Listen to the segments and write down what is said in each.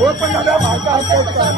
हो पण दादा माझा असतो का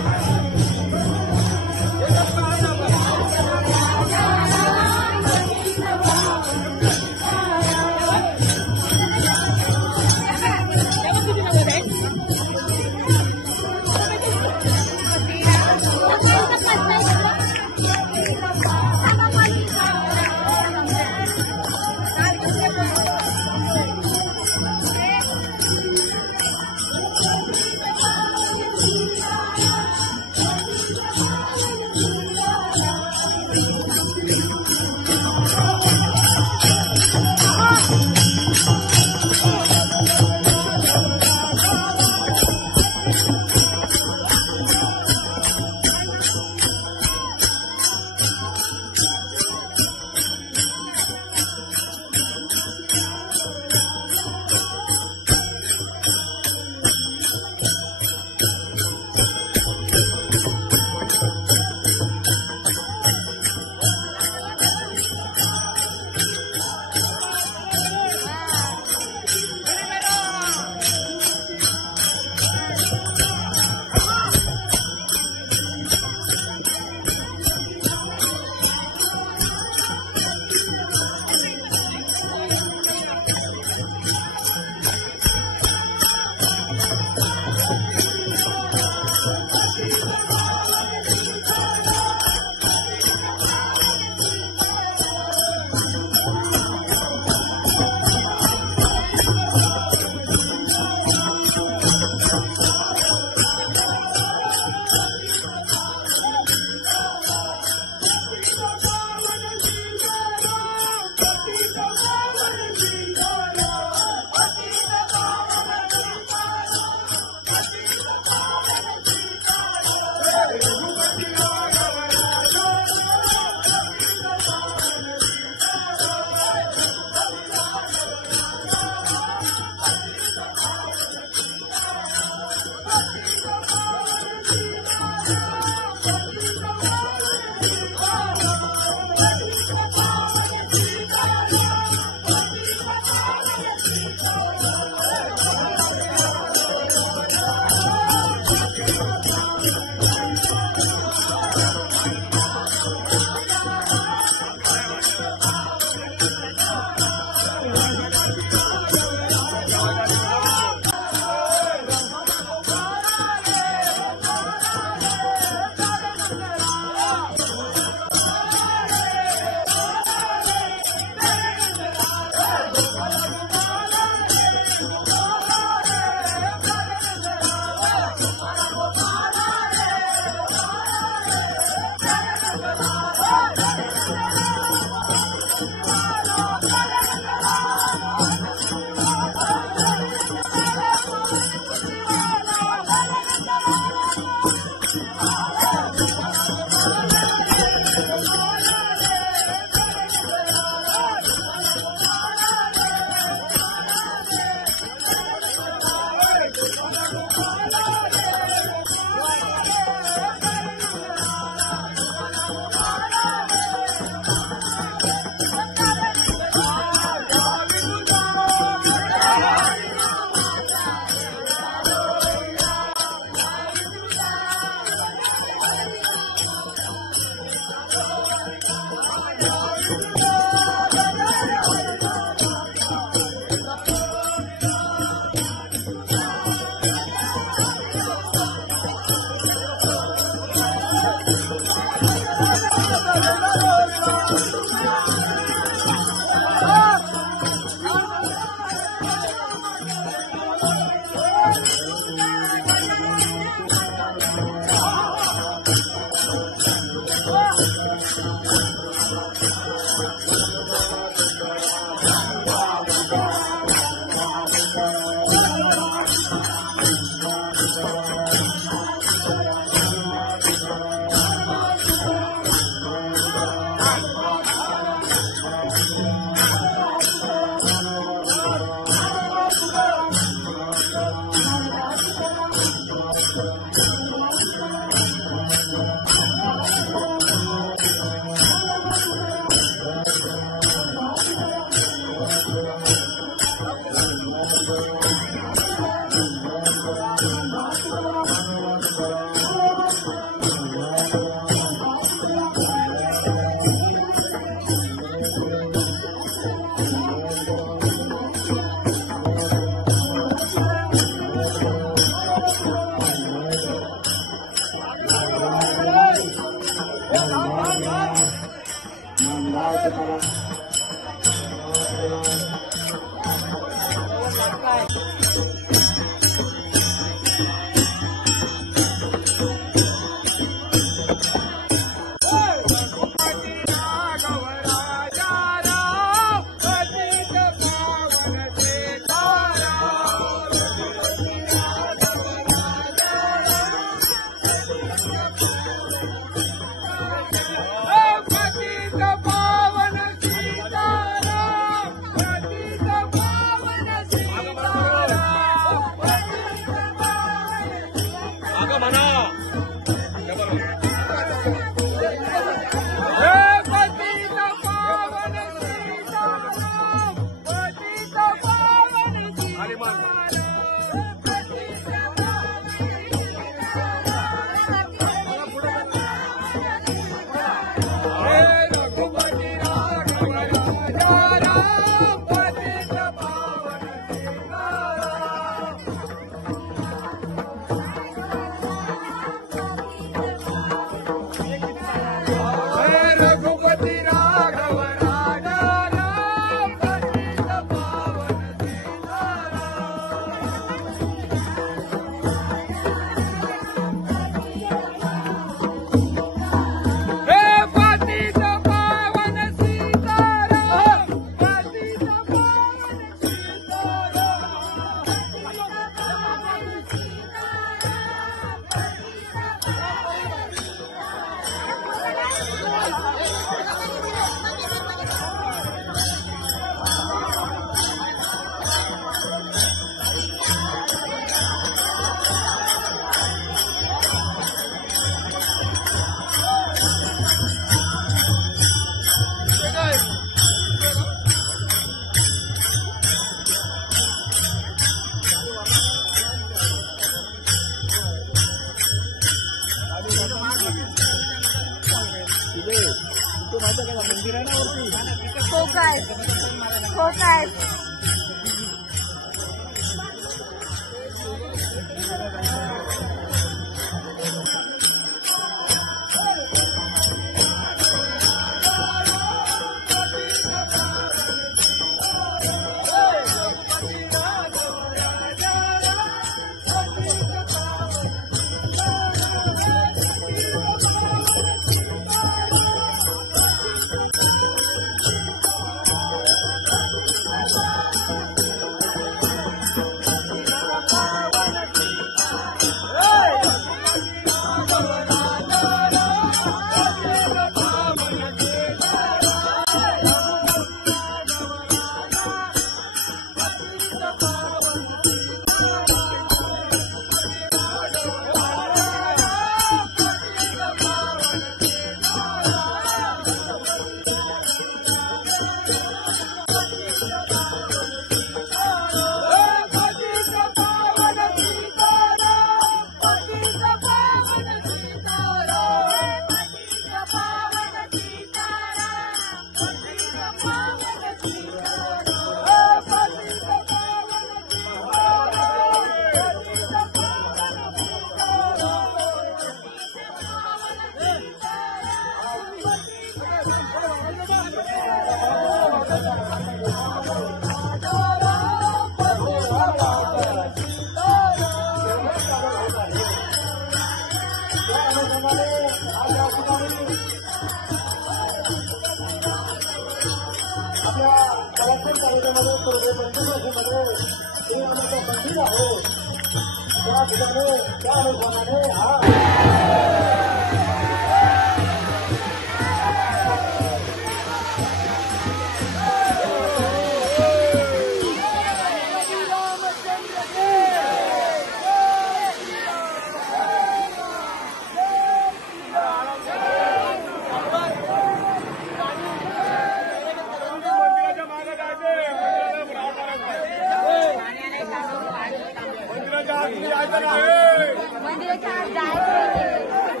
मंदिराच्या आत जायचं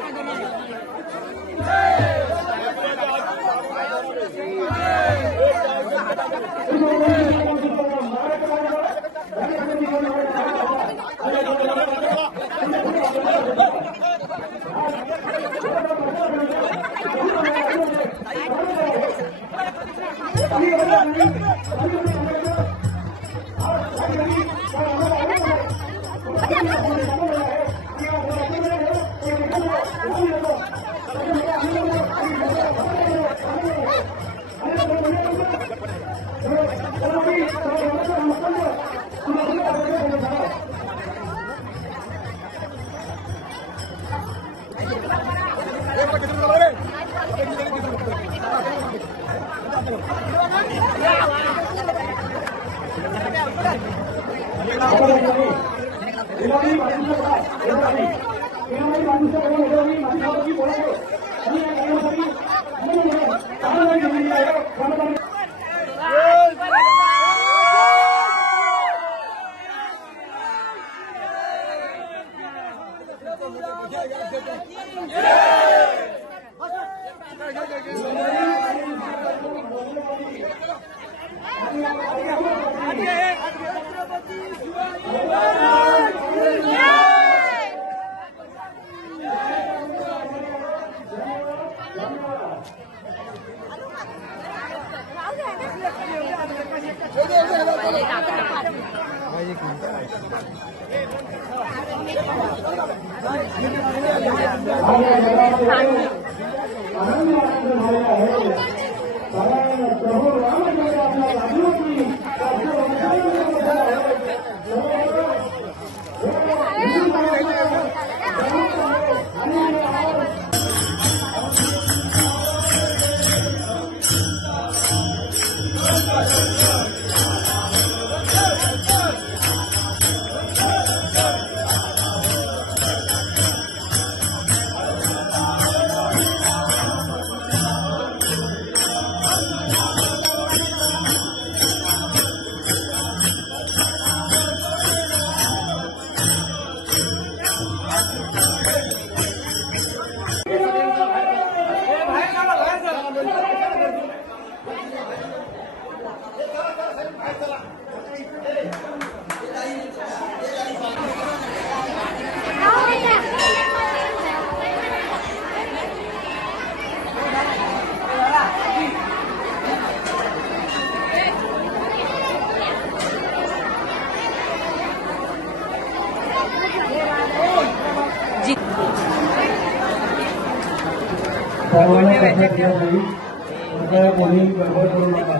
सर्वांना लक्षात घ्या नाही कृपया कोणी गडबड करू नका.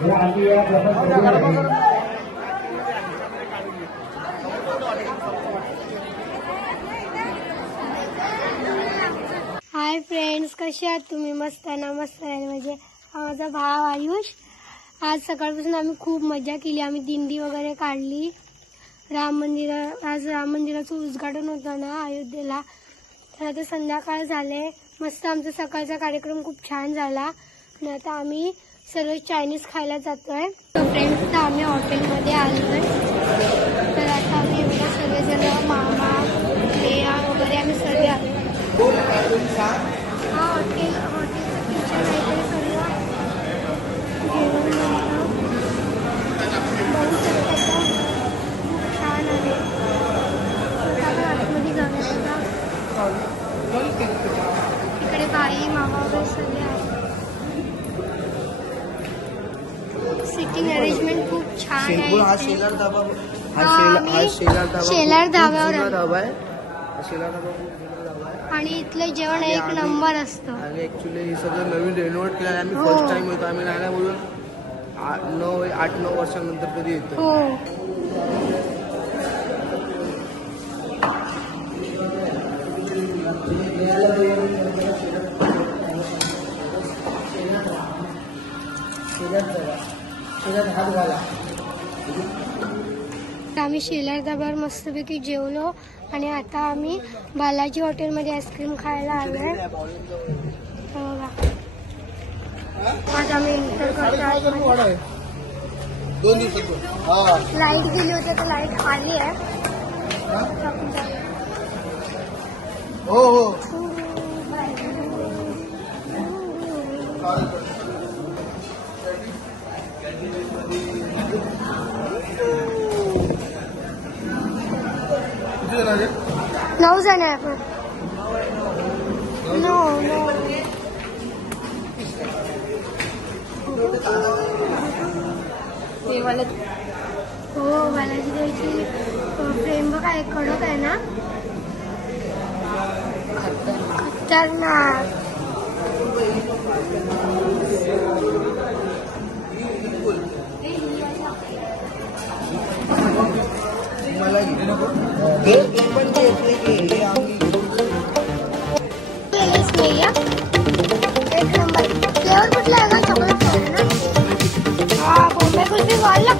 हे आधी या प्रसाद. हाय फ्रेंड्स, कसे आहात तुम्ही? मस्त आहे ना? मस्त आहे. म्हणजे हा माझा भाव आयुष. आज सकाळपासून आम्ही खूप मजा केली. आम्ही दिंडी वगैरे काढली. आज राम मंदिराचं उद्घाटन होतं ना अयोध्येला, तर आता संध्याकाळ झाले. मस्त आमचा सकाळचा कार्यक्रम खूप छान झाला आणि आता आम्ही सर्व चायनीज खायला जातोय. फ्रेंड्स, तर आम्ही हॉटेलमध्ये आलोय. तर आता आम्ही एवढा सर्वजण मामा मेया वगैरे आम्ही सर्व आलो. हा हॉटेलचं किचन आहे ते सर्व जेवण बघू शकता. खूप छान आहे. आतमध्ये जाऊया. तिकडे बाई मामा वगैरे सगळे आहेत. सिटिंग अरेंजमेंट खूप छान आहे. हा शेलार धाबा शेलार धाब्यावर धाबा आहे. शेलार धाबा आणि इथलं जेवण एक नंबर असतं. आणि ऍक्च्युली हे सगळं नवीन रेनोव्हेट केलं. आम्ही फर्स्ट टाइम येतो. आम्ही नाही बोलून 8-9 वर्षानंतर कधी येतो. हो. आम्ही शेलार धाब्यावर मस्तपैकी जेवलो आणि आता आम्ही बालाजी हॉटेलमध्ये आईस्क्रीम खायला आलोय. आज आम्ही एंटर करतो. लाईट गेली होती तर लाईट आली आहे. हो हो. नऊ जण आहे आपण. नो हो बालाजी देवीची फ्रेम बघा एक कडक आहे ना, खतरनाक. एक नंबर. फ्लेवर कुठला आहे का? चॉकलेट फ्लेवर आहे ना. हा बॉम्बे कुल्फी वाला